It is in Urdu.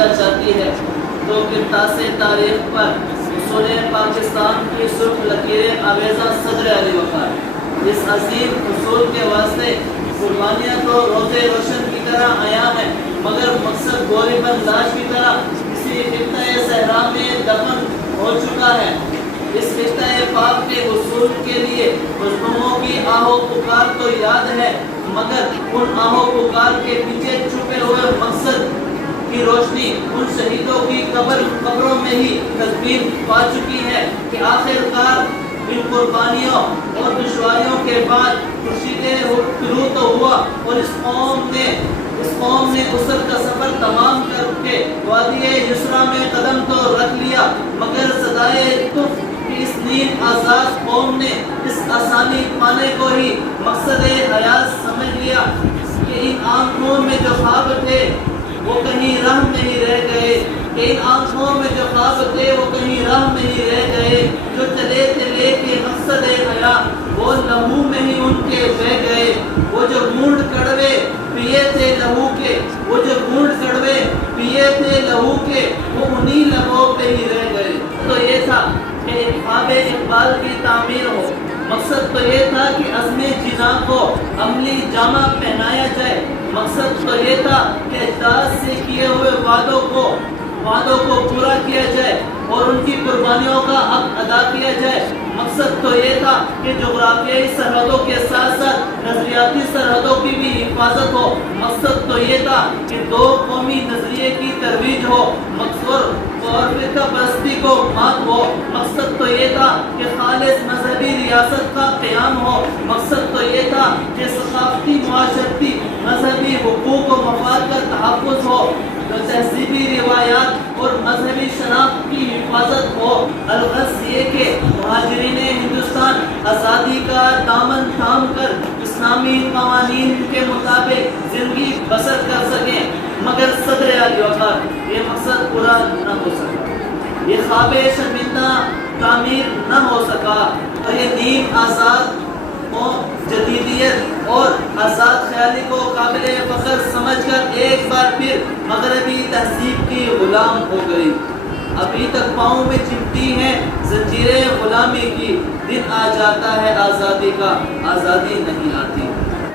بننا چاہتی ہے تو کرتاس تاریخ پر اصول پاکستان کی سرخ لکیریں آویزہ صدر علی وقار۔ اس عظیم اصول کے واسطے قربانیاں تو روزے روشن کی طرح عیاں ہیں، مگر مقصد گولی بند لاش کی طرح کسی خطۂ صحرا میں دفن ہو چکا ہے۔ اس خطۂ پاک کے اصول کے لیے مظلوموں کی آہو پکار تو یاد ہے، مگر ان آہو پکار کے پیچھے چھپے ہوئے مقصد کی روشنی ان شہیدوں کی قبروں میں ہی تدبیر پا چکی ہے کہ آخر کار ان قربانیوں اور دشواریوں کے بعد خورشید طلوع تو ہوا، اور اس قوم نے اسر کا سفر تمام کر کے وادی یسرا میں قدم تو رکھ لیا، مگر صدائے طف کی اس نیم آزاد قوم نے اس آسانی پانے کو ہی مقصد حیات سمجھ لیا کہ ان آنکھوں میں جو خواب تھے وہ کہیں راہ میں ہی رہ گئے، کہ ان آنکھوں میں جو خواب تھے وہ کہیں راہ میں ہی رہ گئے، جو چلے تھے لے کے مقصد حیات وہ لہو میں ہی ان کے بہ گئے، وہ جو گونڈ کڑوے پیے تھے لہو کے، وہ جو گونڈ کڑوے پیے تھے لہو کے، وہ انہی لبوں پہ ہی رہ گئے۔ تو یہ تھا کہ خواب اقبال کی تعمیر ہو، مقصد تو یہ تھا کہ عزم جناح کو عملی جامہ پہنایا جائے، مقصد تو یہ تھا کہ اجداد سے کیے ہوئے وعدوں کو پورا کیا جائے اور ان کی قربانیوں کا حق ادا کیا جائے، مقصد تو یہ تھا کہ جغرافیائی سرحدوں کے ساتھ ساتھ نظریاتی سرحدوں کی بھی حفاظت ہو، مقصد تو یہ تھا کہ دو قومی نظریے کی ترویج ہو، مقصد اور فرقہ پرستی کو مات ہو، مقصد تو یہ تھا کہ خالص مذہبی ریاست کا قیام ہو، مقصد تو یہ تھا کہ ثقافتی معاشرتی مذہبی حقوق و مفاد کا تحفظ ہو، تہذیبی روایات اور مذہبی شناخت کی حفاظت ہو، الغرض یہ کہ مہاجرین ہندوستان آزادی کا دامن تھام کر اسلامی قوانین کے مطابق زندگی بسر کر سکیں، مگر صدر علی وقار یہ مقصد پورا نہ ہو سکا، یہ خواب شرمندہ تعمیر نہ ہو سکا، اور یہ نیم آزاد جدیدیت اور آزاد خیالی کو قابل فخر سمجھ کر ایک بار پھر مغربی تہذیب کی غلام ہو گئی۔ ابھی تک پاؤں میں چمٹی ہیں زنجیریں غلامی کی، دن آ جاتا ہے آزادی کا، آزادی نہیں آتی۔